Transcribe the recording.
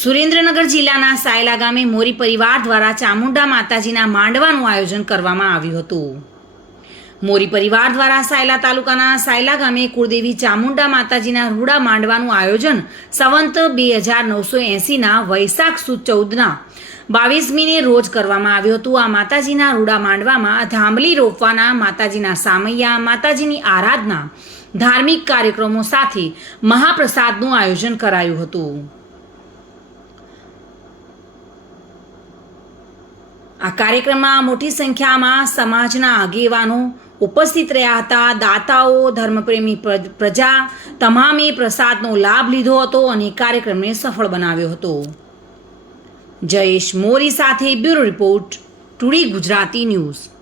સુરેન્દ્રનગર જિલ્લાના સાયલા ગામે મોરી પરિવાર દ્વારા ચામુંડા માતાજીના માંડવાનું આયોજન કરવામાં આવ્યું હતું. મોરી પરિવાર દ્વારા સાયલા તાલુકાના સાયલા ગામે કુળદેવી ચામુંડા માતાજીના રૂડા માંડવાનું આયોજન સંવંત બે હજાર નવસો એંસીના વૈશાખ સુદ ચૌદના બાવીસમીને રોજ કરવામાં આવ્યું હતું. આ માતાજીના રૂડા માંડવામાં ધામલી રોપવાના, માતાજીના સામૈયા, માતાજીની આરાધના, ધાર્મિક કાર્યક્રમો સાથે મહાપ્રસાદનું આયોજન કરાયું હતું. આ કાર્યક્રમમાં મોટી સંખ્યામાં સમાજના આગેવાનો ઉપસ્થિત રહ્યા હતા. દાતાઓ, ધર્મપ્રેમી પ્રજા તમામે પ્રસાદનો લાભ લીધો હતો અને કાર્યક્રમને સફળ બનાવ્યો હતો. જયેશ મોરી સાથે bureau report, today Gujarati news.